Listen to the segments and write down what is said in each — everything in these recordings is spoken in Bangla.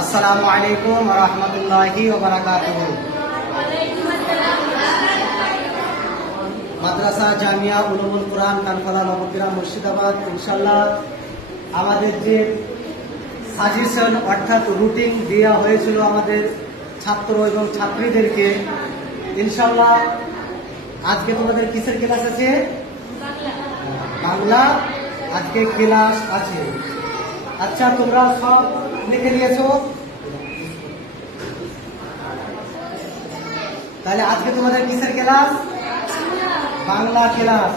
আসসালামু আলাইকুম ওয়া রাহমাতুল্লাহি ওয়া বারাকাতুহু। মাদ্রাসা জামিয়া উলুমুল কুরআন কানফলা নবগ্রাম মুর্শিদাবাদ। ইনশাআল্লাহ আমাদের যে সাজেশন অর্থাৎ রুটিন দেওয়া হয়েছিল আমাদের ছাত্র এবং ছাত্রীদেরকে, ইনশাআল্লাহ আজকে তোমাদের কিসের ক্লাস আছে? বাংলা আজকে ক্লাস আছে। আচ্ছা, তোমরা সব লিখে নিয়েছো? তাহলে আজকে তোমাদের কিসের ক্লাস? বাংলা ক্লাস।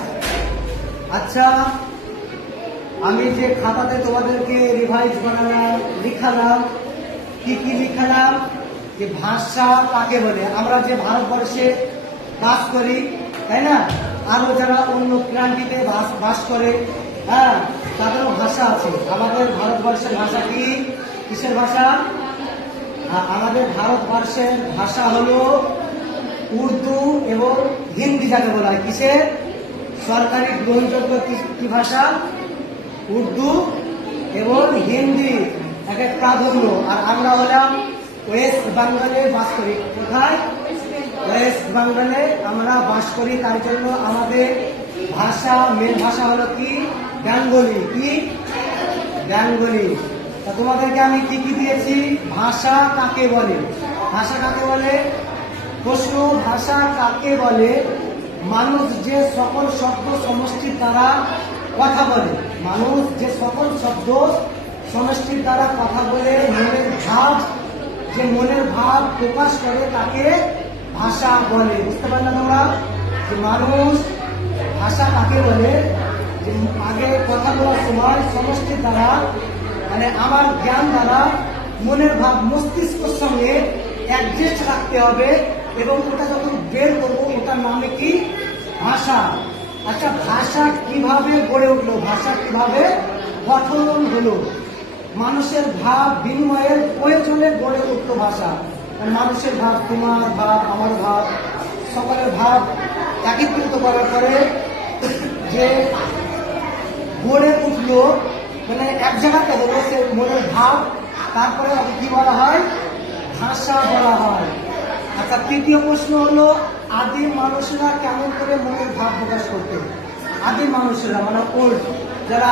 আচ্ছা, আমি যে খাতাতে তোমাদেরকে রিভাইজ বানালাম, লিখালাম, কি কি লিখালাম? যে ভাষা কাকে বলে? আমরা যে ভারতবর্ষে বাস করি, তাই না? আরো যারা অন্য প্রান্তিতে বাস করে, হ্যাঁ, তাদেরও ভাষা আছে। আমাদের ভারতবর্ষের ভাষা কি? কিসের ভাষা? আমাদের ভারতবর্ষের ভাষা হলো উর্দু এবং হিন্দি, যাকে বলা হয় কিসের? সরকারি গ্রহণযোগ্য কি ভাষা? উর্দু এবং হিন্দি এক এক প্রাধান্য। আর আমরা হলাম ওয়েস্ট বেঙ্গলে বাস করি। কোথায়? ওয়েস্ট বেঙ্গলে আমরা বাস করি। তার জন্য আমাদের ভাষা, মেন ভাষা হলো কি? বেঙ্গলি। কি? বেঙ্গলি। তা তোমাদেরকে আমি কি কি দিয়েছি? ভাষা কাকে বলে? ভাষা কাকে বলে? প্রশ্ন, ভাষা কাকে বলে? মানুষ যে সকল শব্দ সমষ্টির দ্বারা কথা বলে, মানুষ যে সকল শব্দ সমষ্টির দ্বারা কথা বলে মনের ভাব, যে মনের ভাব প্রকাশ করে, তাকে ভাষা বলে। বুঝতে পারলে তোমরা? যে মানুষ ভাষা কাকে বলে? যে আগে কথা বলার সময় সমষ্টির দ্বারা, মানে আমার জ্ঞান দ্বারা মনের ভাব মস্তিষ্কের সঙ্গে অ্যাডজাস্ট রাখতে হবে, এবং ওটা যখন বের করবো ওটার নামে কি? ভাষা। আচ্ছা, ভাষা কিভাবে গড়ে উঠলো? ভাষা কিভাবে গঠন হলো? মানুষের ভাব বিনিময়ের প্রয়োজনে গড়ে উঠলো ভাষা। মানুষের ভাব, তোমার ভাব, আমার ভাব, সকলের ভাব একত্রিত করার পরে যে গড়ে উঠলো, মানে এক জায়গাতে হলো সে মনের ভাব, তারপরে কি বলা হয়? ভাষা বলা হয়। আচ্ছা, তৃতীয় প্রশ্ন হলো, আদিম মানুষেরা কেমন করে মনের ভাব প্রকাশ করতে? আদিম মানুষেরা মানে ওল্ড, যারা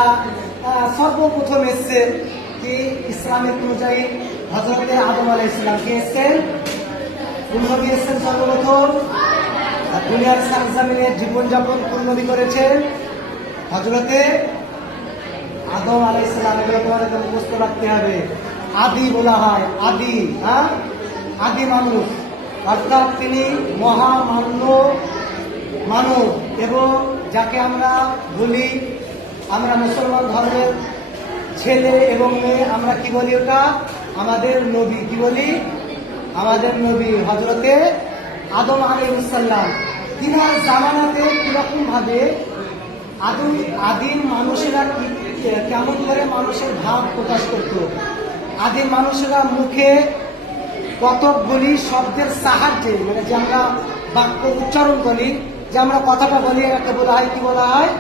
সর্বপ্রথম এসছে কি ইসলামিক অনুযায়ী হযরতে আদম আলাইহিস সালাম কে এসছেন? কোন নবী এসছেন সর্বপ্রথম? দুনিয়ার সারজামিনে জীবনযাপন কোন নবী করেছেন? হযরতে আদম আলাইহিস সালাম। এগুলো তোমাদেরকে মুখস্থ রাখতে হবে। আদি বলা হয়, আদি, হ্যাঁ, আদি মানুষ, অর্থাৎ তিনি মহামান্য মানব। এবং যাকে আমরা বলি, আমরা মুসলমান ধর্মের ছেলে এবং মেয়ে, আমরা কি বলি? ওটা আমাদের নবী। কি বলি? আমাদের নবী হযরতে আদম আলাইহিস সালাম। তিনার জামানাতে কিরকম ভাবে আদিম মানুষেরা কেমন করে মানুষের ভাব প্রকাশ করত? আদিম মানুষেরা মুখে কতকগুলি শব্দের সাহায্যে, মানে যে আমরা বাক্য উচ্চারণ করি, যে আমরা কথাটা বলি, এটাকে বলা হয় কি? বলা হয়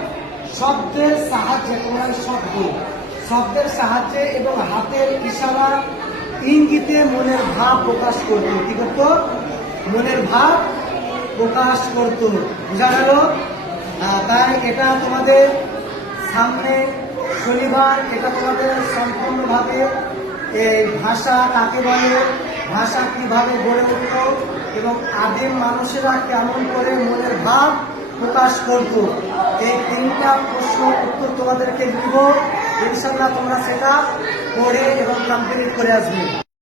শব্দের সাহায্যে। তোমার শব্দের সাহায্যে এবং হাতের ইশারা ইঙ্গিতে মনের ভাব প্রকাশ করতো। কি করতো? মনের ভাব প্রকাশ করতো। বুঝা গেল? তাই এটা তোমাদের সামনে শনিবার, এটা তোমাদের সম্পূর্ণভাবে এই ভাষা কাকে বলে, ভাষা কিভাবে গড়ে উঠল, এবং আদিম মানুষেরা কেমন করে মনের ভাব প্রকাশ করত, এই তিনটা প্রশ্ন উত্তর তোমাদেরকে দিব। ইনশাআল্লাহ তোমরা সেটা পড়ে এবং কমপ্লিট করে আসবে।